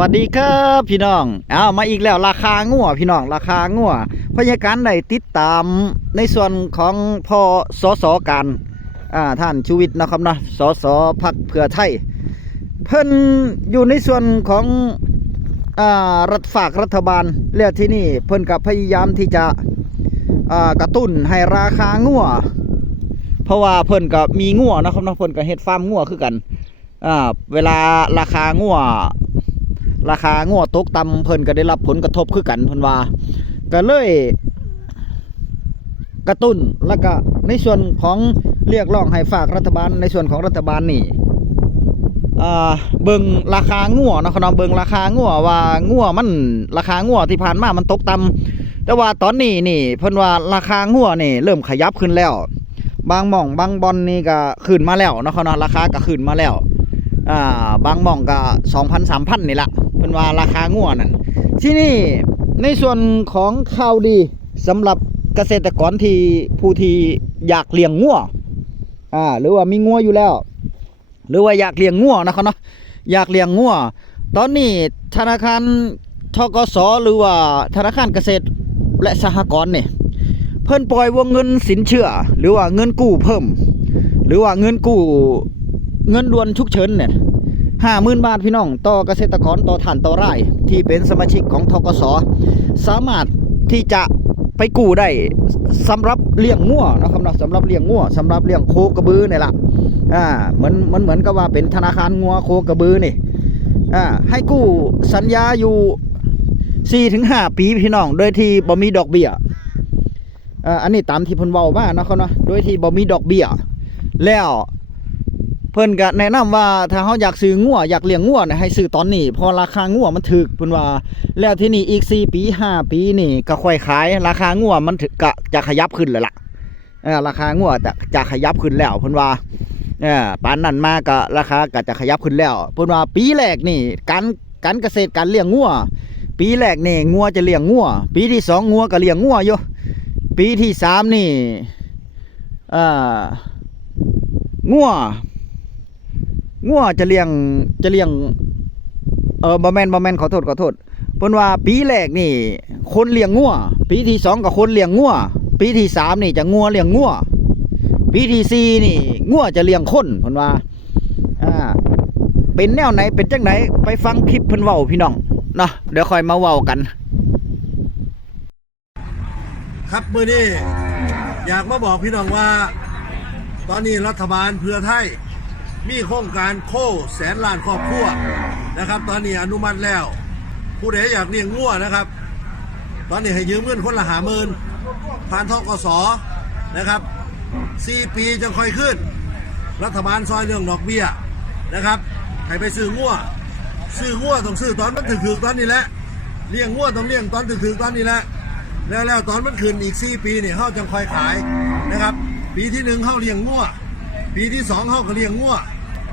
วัสดีครับพี่น้องมาอีกแล้วราคางัวพี่น้องราคางัวพยาการได้ติดตามในส่วนของพอสสการท่านชูวิทย์นะครับนะสสพรรคเพื่อไทยเพิ่นอยู่ในส่วนของรัฐฝากรัฐบาลแล้วที่นี่เพิ่นก็พยายามที่จะกระตุ้นให้ราคางัวเพราะว่าเพิ่นก็มีงัวนะครับนะเพิ่นก็เฮ็ดฟาร์มงัวคือกันเวลาราคางัวตกต่ำเพิ่นก็ได้รับผลกระทบคือกันเพิ่นว่าก็เลยกระตุ้นแล้วก็ในส่วนของเรียกร้องให้ฝากรัฐบาลในส่วนของรัฐบาลนี่เบิ่งราคางัวนะครับเบิ่งราคางัวว่างัวมันราคางัวที่ผ่านมามันตกต่ำแต่ว่าตอนนี้นี่เพิ่นว่าราคางัวนี่เริ่มขยับขึ้นแล้วบางหม่องบางบอนนี่ก็ขึ้นมาแล้วนะครับราคาก็ขึ้นมาแล้วบางหม่องก็ 2,000-3,000 นี่ละเป็นว่าราคางัวนั่นที่นี่ในส่วนของข่าวดีสำหรับเกษตรกรที่ผู้ที่อยากเลี้ยงงัวหรือว่ามีงัวอยู่แล้วหรือว่าอยากเลี้ยงงัวนะครับเนาะอยากเลี้ยงงัวตอนนี้ธนาคารธกสหรือว่าธนาคารเกษตรและสหกรณ์เนี่ยเพิ่นปล่อยวงเงินสินเชื่อหรือว่าเงินกู้เพิ่มหรือว่าเงินกู้เงินด่วนฉุกเฉินเนี่ย 50,000 บาทพี่น้องต่อเกษตรกรต่อท่านต่อไร่ที่เป็นสมาชิกของธกสสามารถที่จะไปกู้ได้สำหรับเลี้ยงงัวนะครับนะสำหรับเลี้ยงงัวสำหรับเลี้ยงโคกระบือนี่แหละเหมือนกับว่าเป็นธนาคารงัวโคกระบือนี่ให้กู้สัญญาอยู่ 4-5 ปีพี่น้องโดยที่บ่มีดอกเบี้ยอันนี้ตามที่เพิ่นเว้ามานะครับเนาะโดยที่บ่มีดอกเบี้ยแล้วเพิ่นก็แนะนำว่าถ้าเฮาอยากซื้องัวอยากเลี้ยงงัวเนี่ยให้ซื้อตอนนี้เพราะราคางัวมันถูกเพิ่นว่าแล้วที่นี่อีก4 ปี5 ปีนี่ก็ค่อยขายราคางัวมันก็จะขยับขึ้นแล้วล่ะราคางัวจะขยับขึ้นแล้วเพิ่นว่าปานนั้นมาก็ราคาก็จะขยับขึ้นแล้วเพิ่นว่าปีแรกนี่การเกษตรการเลี้ยงงัวปีแรกนี่งัวจะเลี้ยงงัวปีที่2งัวก็เลี้ยงงัวอยู่ปีที่3นี่งัวจะเลี้ยงบ่แม่นขอโทษเพิ่นว่าปีแรกนี่คนเลี้ยงงัวปีที่2ก็คนเลี้ยงงัวปีที่3นี่จะงัวเลี้ยงงัวปีที่4นี่งัวจะเลี้ยงคนเพิ่นว่าเป็นแนวไหนเป็นจังไหนไปฟังคลิปเพิ่นเว้าพี่น้องเนาะเดี๋ยวค่อยมาเว้ากันครับมื้อนี้อยากมาบอกพี่น้องว่าตอนนี้รัฐบาลเพื่อไทยมีโครงการโค้แสนล้านครอบครัวนะครับตอนนี้อนุมัติแล้วผู้ใดอยากเลี้ยงงัวนะครับตอนนี้ให้ยืมเงินคนละ50,000ผ่านธกสนะครับ4 ปีจะค่อยขึ้นรัฐบาลซอยเรื่องดอกเบี้ยนะครับให้ไปซื้องัวต้องซื้อตอนมันถึกตอนนี้แหละเลี้ยงงัวต้องเลี้ยงตอนถึกตอนนี้แหละแล้วตอนมันขึ้นอีก4 ปีนี่เฮาจังค่อยขายนะครับปีที่1เฮาเลี้ยงงัวปีที่2เฮาก็เลี้ยงงัว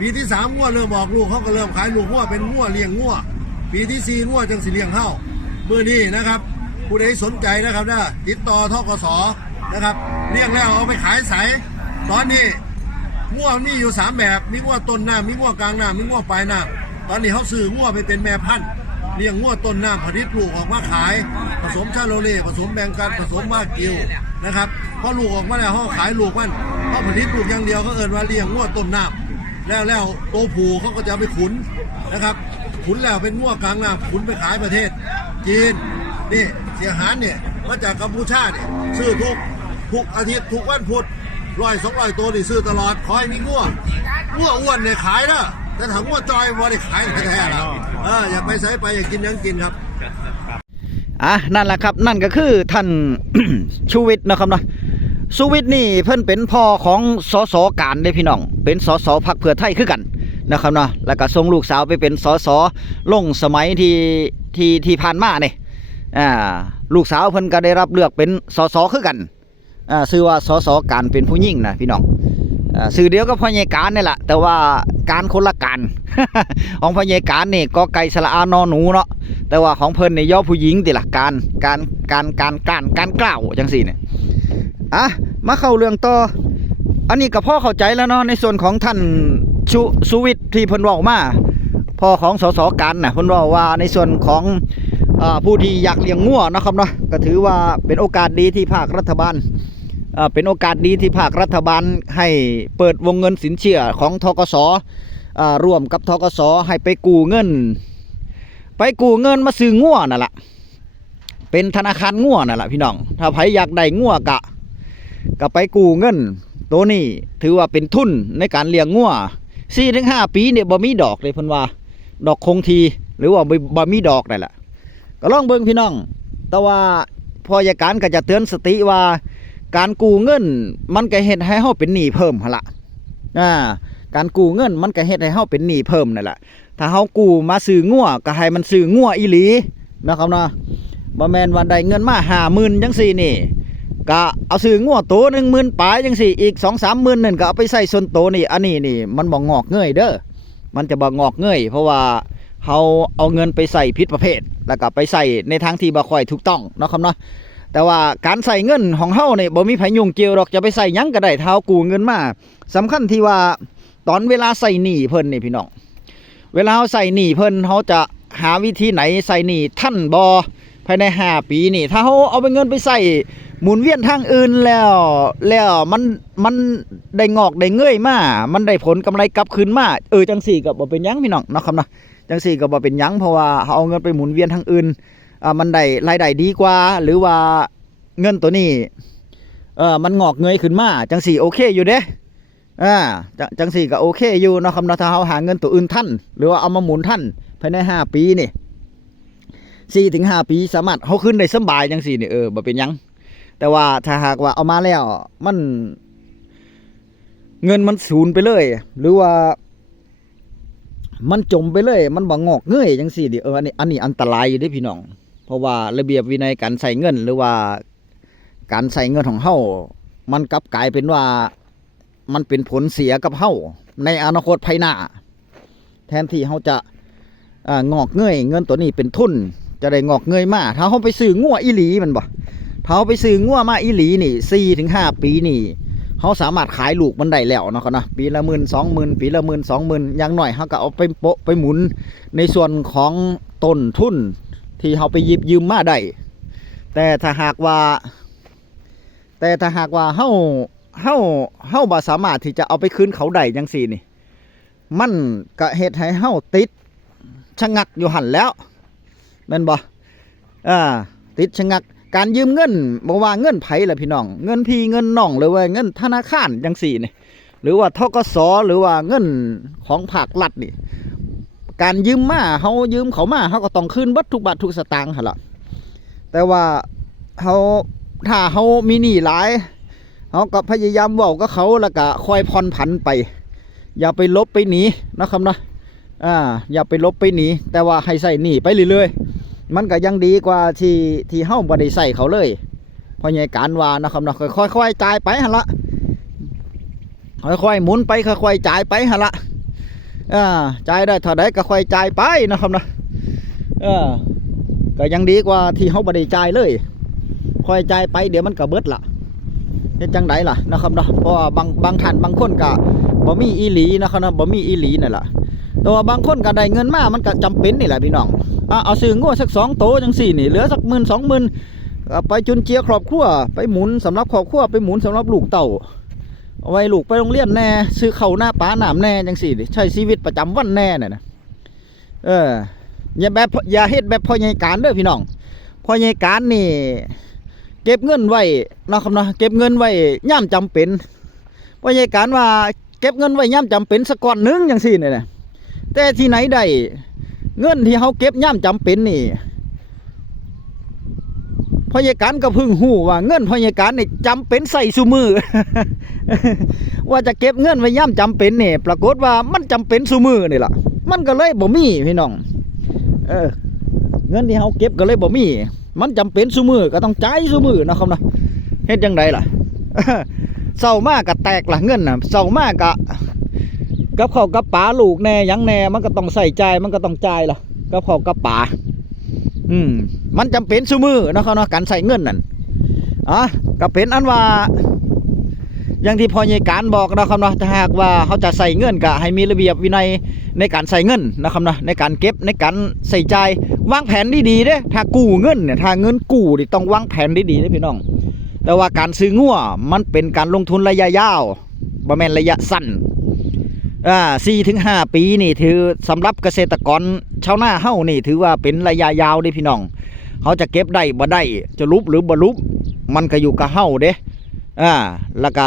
ปีที่3งัวเริ่มออกลูกเฮาก็เริ่มขายลูกงัวเป็นงัวเลี้ยงงัวปีที่4งัวจังสิเลี้ยงเฮามื้อนี้นะครับผู้ใดสนใจนะครับนะติดต่อธกสนะครับเลี้ยงแล้วเอาไปขายใสตอนนี้งัวมีอยู่3แบบมีงัวต้นน้ำมีงัวกลางน้ำมีงัวปลายน้ำตอนนี้เฮาซื้องัวไปเป็นแม่พันธุ์เลี้ยงงัวต้นน้ำผลิตลูกออกมาขายผสมชาโลเล่ผสมแบ่งกันผสมมากิวนะครับพอลูกออกมาแล้วเฮาขายลูกมันเฮาผลิตลูกอย่างเดียวก็เอิ้นว่าเลี้ยงงัวต้นน้ำแล้วตัวผู้เขาก็จะไปขุนนะครับขุนแล้วเป็นงัวกลางน้ำขุนไปขายประเทศจีนนี่เสียหารเนี่ยมาจากกัมพูชาเนี่ยซื้อทุกอาทิตย์ทุกวันพุธ100-200 ตัวนี่ซื้อตลอดขอให้มีงัวอ้วนเนี่ยขายนะแต่ถ้างัวจอยบ่ได้ขายแท้ๆแล้วอยากไปใส่ไปอยากกินยังกินครับนั่นแหละครับนั่นก็คือท่าน ชูวิทย์นะครับเนาะชูวิทย์นี่เพิ่นเป็นพ่อของสสการได้พี่น้องเป็นสสพรรคเพื่อไทยคือกันนะครับเนาะแล้วก็ส่งลูกสาวไปเป็นสสลงสมัยที่ผ่านมาเนี่ยลูกสาวเพิ่นก็ได้รับเลือกเป็นสสคือกันชื่อว่าสสการเป็นผู้หญิงนะพี่น้องชื่อเดียวกับพ่อใหญ่การนี่แหละแต่ว่าการคนละการ ของพ่อใหญ่การนี่ก็ไก่สระอานอหนูเนาะแต่ว่าของเพิ่นนี่ย่อผู้หญิงติล่ะการกล้าวจังซี่เนี่ยมาเข้าเรื่องต่ออันนี้ก็พอเข้าใจแล้วเนาะในส่วนของท่านชูวิทย์ที่เพิ่นเว้ามา พ่อของสสการน่ะเพิ่นว่าในส่วนของผู้ที่อยากเลี้ยงงัวนะครับเนาะก็ถือว่าเป็นโอกาสดีที่ภาครัฐบาลเป็นโอกาสดีที่ภาครัฐบาลให้เปิดวงเงินสินเชื่อของธกสร่วมกับธกสให้ไปกู้เงินมาซื้องัวนั่นแหละเป็นธนาคารงัวนั่นแหละพี่น้องถ้าใครอยากได้งัวก็ไปกู้เงินตัวนี้ถือว่าเป็นทุนในการเลี้ยงงัว 4-5 ปีเนี่ยบ่มีดอกเลยเพิ่นว่าดอกคงทีหรือว่าบ่มีดอกนั่นแหละก็ลองเบิ่งพี่น้องแต่ว่าพอยาการก็จะเตือนสติว่าการกู้เงินมันก็เฮ็ดให้เฮาเป็นหนี้เพิ่มหั่นล่ะการกู้เงินมันก็เฮ็ดให้เฮาเป็นหนี้เพิ่มนั่นแหละถ้าเฮากู้มาซื้องัวก็ให้มันซื้องัวอีหลีนะครับเนาะบ่แม่นว่าได้เงินมา 50,000 จังซี่นี่ก็เอาซื้องัวโต 10,000 ปลายจังซี่อีก 2-3 หมื่นนั่นก็เอาไปใส่ส่วนโตนี่อันนี้นี่มันบ่งอกเงยเด้อมันจะบ่งอกเงยเพราะว่าเฮาเอาเงินไปใส่ผิดประเภทแล้วก็ไปใส่ในทางที่บ่ค่อยถูกต้องเนาะครับเนาะแต่ว่าการใส่เงินของเฮานี่บ่มีไผยุ่งเกี่ยวดอกจะไปใส่หยังก็ได้ถ้าเอากู้เงินมาสำคัญที่ว่าตอนเวลาใส่หนี้เพิ่นนี่พี่น้องเวลาเฮาใส่หนี้เพิ่นเฮาจะหาวิธีไหนใส่หนี้ทันบ่ภายใน5 ปีนี่ถ้าเฮาเอาไปเงินไปใส่หมุนเวียนทางอื่นแล้วมันได้งอกได้เงยมามันได้ผลกำไรกลับคืนมาจังสี่ก็บ่เป็นหยังพี่น้องเนาะครับเนาะจังสี่ก็บ่เป็นหยังเพราะว่าเฮาเอาเงินไปหมุนเวียนทางอื่นมันได้รายได้ดีกว่าหรือว่าเงินตัวนี้มันงอกเงยขึ้นมาจังสี่โอเคอยู่เด้จังสี่ก็โอเคอยู่เนาะครับเนาะถ้าเฮาหาเงินตัวอื่นทันหรือว่าเอามาหมุนทันภายใน5 ปีนี่ 4-5 ปีสามารถเฮาขึ้นได้สบายจังสี่นี่บ่เป็นหยังแต่ว่าถ้าหากว่าเอามาแล้วมันเงินมันสูญไปเลยหรือว่ามันจมไปเลยมันบ่งอกเงยจังซี่ดิอันนี้อันตรายอยู่เด้พี่น้องเพราะว่าระเบียบวินัยการใช้เงินหรือว่าการใช้เงินของเฮามันกลับกลายเป็นว่ามันเป็นผลเสียกับเฮาในอนาคตภายหน้าแทนที่เฮาจะงอกเงยเงินตัวนี้เป็นทุนจะได้งอกเงยมาถ้าเฮาไปซื้องัวอีหลีมันบ่ถ้าเฮาไปซื้องัวมาอีหลีนี่ 4-5 ปีนี่เฮาสามารถขายลูกมันได้แล้วเนาะครับเนาะปีละ 10,000-20,000 ปีละ 10,000-20,000 อย่างน้อยเฮาก็เอาไปโปะไปหมุนในส่วนของต้นทุนที่เฮาไปหยิบยืมมาได้แต่ถ้าหากว่าเฮาบ่สามารถที่จะเอาไปคืนเขาได้จังซี่นี่มันก็เฮ็ดให้เฮาติดชะงักอยู่หั่นแล้วแม่นบ่ติดชะงักการยืมเงินบ่ว่าเงินไผล่ะพี่น้องเงินพี่เงินน้องหรือว่าเงินธนาคารจังซี่นี่หรือว่าธกสหรือว่าเงินของภาครัฐนี่การยืมมาเฮายืมเขามาเฮาก็ต้องคืนเบิดทุกบาททุกสตางค์หั่นล่ะแต่ว่าถ้าเฮามีหนี้หลายเฮาก็พยายามเว้ากับเขาแล้วก็ค่อยผ่อนผันไปอย่าไปลบไปหนีนะครับเนาะอย่าไปลบไปหนีแต่ว่าให้ใส่หนี้ไปเรื่อยๆมันก็ยังดีกว่าที่เฮาบ่ได้ใส่เขาเลยเพราะใหญ่การว่านะครับเนาะค่อยๆจ่ายไปหั่นละค่อยๆหมุนไปค่อยๆจ่ายไปหั่นละจ่ายได้เท่าใดก็ค่อยจ่ายไปนะครับเนาะก็ยังดีกว่าที่เฮาบ่ได้จ่ายเลยค่อยจ่ายไปเดี๋ยวมันก็เบิดละเฮ็ดจังไดล่ะนะครับเนาะเพราะว่าบางท่านบางคนก็บ่มีอีหลีนะครับเนาะบ่มีอีหลีนั่นล่ะแต่ว่าบางคนก็ได้เงินมามันก็จำเป็นนี่แหละพี่น้องเอาซื้องัวสัก2 โตจังซี่นี่เหลือสัก 10,000-20,000ไปจุนเจือครอบครัวไปหมุนสำหรับครอบครัวไปหมุนสำหรับลูกเต้าเอาไว้ลูกไปโรงเรียนแน่ซื้อข้าวหน้าปลาน้ำแน่จังซี่ใช้ชีวิตประจำวันแน่น่ะนะอย่าเฮ็ดแบบพ่อใหญ่การเด้อพี่น้องพ่อใหญ่การนี่เก็บเงินไว้นะครับเนาะเก็บเงินไว้ย่ามจำเป็นพ่อใหญ่การว่าเก็บเงินไว้ย่ามจำเป็นสักก้อนนึงจังซี่นี่นะแต่ที่ไหนได้เงินที่เขาเก็บย่ามจำเป็นนี่พ่อใหญ่การก็เพิ่งหู้ว่าเงินพ่อใหญ่การนี่จำเป็นใส่ซุมือ ว่าจะเก็บเงินไว้ย่ามจำเป็นนี่ปรากฏว่ามันจำเป็นซุมือนี่ล่ะมันก็เลยบ่มีพี่น้องเงินที่เขาเก็บก็เลยบ่มีมันจำเป็นซุมือก็ต้องจ่ายซุมือนะครับนะเฮ็ดจังไดล่ะ เศร้ามากก็แตกล่ะเงินน่ะเศร้ามากก็กับข้าวกับปลาลูกแน่ยังแน่มันก็ต้องใส่ใจมันก็ต้องจ่ายล่ะกับข้าวกับปลามันจำเป็นซุมือนะครับเนาะการใส่เงินนั่นก็เป็นอันว่า อย่างที่พ่อใหญ่การบอกนะครับเนาะถ้าหากว่าเขาจะใส่เงินก็ให้มีระเบียบวินัยในการใส่เงินนะครับเนาะในการเก็บในการใส่ใจวางแผนดีๆเด้ถ้ากู้เงินเนี่ยถ้าเงินกู้นี่ต้องวางแผนดีๆเด้พี่น้องแต่ว่าการซื้องัวมันเป็นการลงทุนระยะยาวบ่แม่นระยะสั้น4-5 ปีนี่ถือสำหรับเกษตรกรชาวนาเฮานี่ถือว่าเป็นระยะยาวเด้พี่น้องเขาจะเก็บได้บ่ได้จะลุบหรือบ่ลุบมันก็อยู่กับเฮาเด้แล้วก็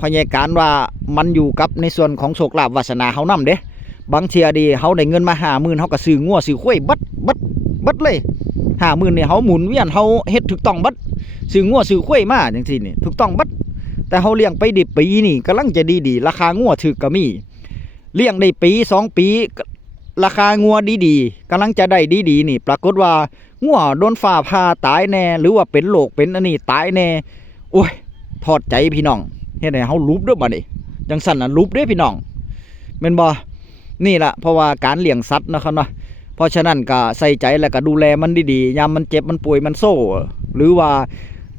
พยายการว่ามันอยู่กับในส่วนของโชคลาภวาสนาเฮานำเด้บางเทียดีเฮาได้เงินมา50,000เฮาก็ซื้องัวซื้อควายบัดเลย50,000นี่เฮาหมุนเวียนเฮาเฮ็ดถูกต้องบัดซื้องัวซื้อควายมาจังซี่นี่ถูกต้องบัดแต่เฮาเลี้ยงไปดิบปีนี่กำลังจะดีๆราคางัวถูกก็มีเลี้ยงได้ปี2ปีราคางัวดีๆกำลังจะได้ดีๆนี่ปรากฏว่างัวโดนฟ้าผ่าตายแน่หรือว่าเป็นโรคเป็นอันนี้ตายแน่โอ้ยทอดใจพี่น้องเฮ็ดให้เฮาลุบเด้อบัดนี้จังซั่นน่ะลุบเด้พี่น้องแม่นบ่นี่ล่ะเพราะว่าการเลี้ยงสัตว์นะครับเนาะเพราะฉะนั้นก็ใส่ใจแล้วก็ดูแลมันดีๆยามมันเจ็บมันป่วยมันโซ่หรือว่า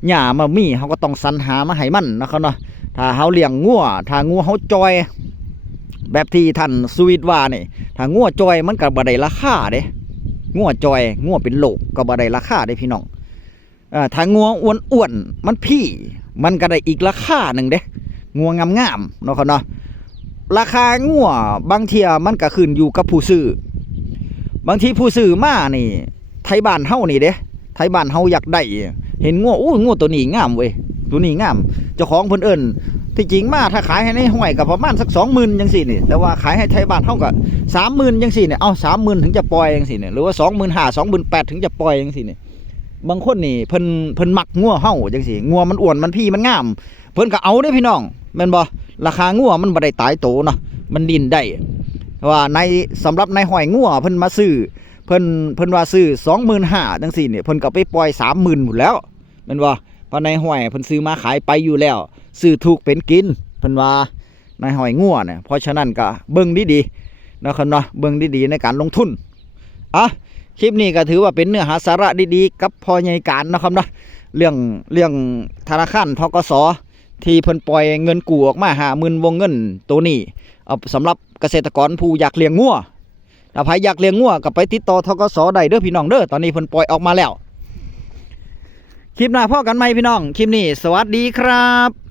หญ้ามามีเฮาก็ต้องสรรหามาให้มันนะครับเนาะถ้าเฮาเลี้ยงงัวถ้างัวเฮาจอยแบบที่ท่านสุวิทย์ว่านี่ถ้างัวจอยมันก็บ่ได้ราคาเด้งัวจอยงัวเป็นโรคก็บ่ได้ราคาเด้พี่น้องถ้างัวอ้วนๆมันพี่มันก็ได้อีกราคาหนึ่งเด้งัวงามๆเนาะครับเนาะราคางัวบางเทียมันก็ขึ้นอยู่กับผู้ซื้อบางทีผู้ซื้อมานี่ไทยบ้านเฮานี่เด้ไทยบ้านเฮาอยากได้เห็นงัวงัวตัวนี้งามเว้ยตัวนี้งามเจ้าของเพิ่นเอิ้นที่จริงมาถ้าขายให้ในห้วยก็ประมาณสัก 20,000 จังซี่นี่แต่ว่าขายให้ไทยบ้านเฮาก็ 30,000 จังซี่นี่เอา 30,000 ถึงจะปล่อยจังซี่นี่หรือว่า 25,000 28,000 ถึงจะปล่อยจังซี่นี่บางคนนี่เพิ่นมักงัวเฮาจังซี่งัวมันอ้วนมันพี่มันงามเพิ่นก็เอาเด้พี่น้องแม่นบ่ราคางัวมันบ่ได้ตายโตเนาะมันดิ้นได้ว่าในสำหรับในห้อยงัวเพิ่นมาซื้อเพิ่นว่าซื้อ 25,000 จังซี่นี่เพิ่นก็ไปปล่อย 30,000 หมดแล้วแม่นบ่เพราะในห้อยเพิ่นซื้อมาขายไปอยู่แล้วซื้อถูกเป็นกินเพิ่นว่าในห้อยงัวเนี่ยเพราะฉะนั้นก็เบิ่งดีๆนะครับเนาะเบิ่งดีๆในการลงทุนคลิปนี้ก็ถือว่าเป็นเนื้อหาสาระดีๆกับพ่อใหญ่การนะครับเนาะเรื่องธนาคารธกสที่เพิ่นปล่อยเงินกู้ออกมา50,000วงเงินตัวนี้เอาสำหรับเกษตรกรผู้อยากเลี้ยงงัวถ้าใครอยากเลี้ยงงัวก็ไปติดต่อธกสได้เด้อพี่น้องเด้อตอนนี้เพิ่นปล่อยออกมาแล้วคลิปหน้าพ่อกันไหมพี่น้องคลิปนี้สวัสดีครับ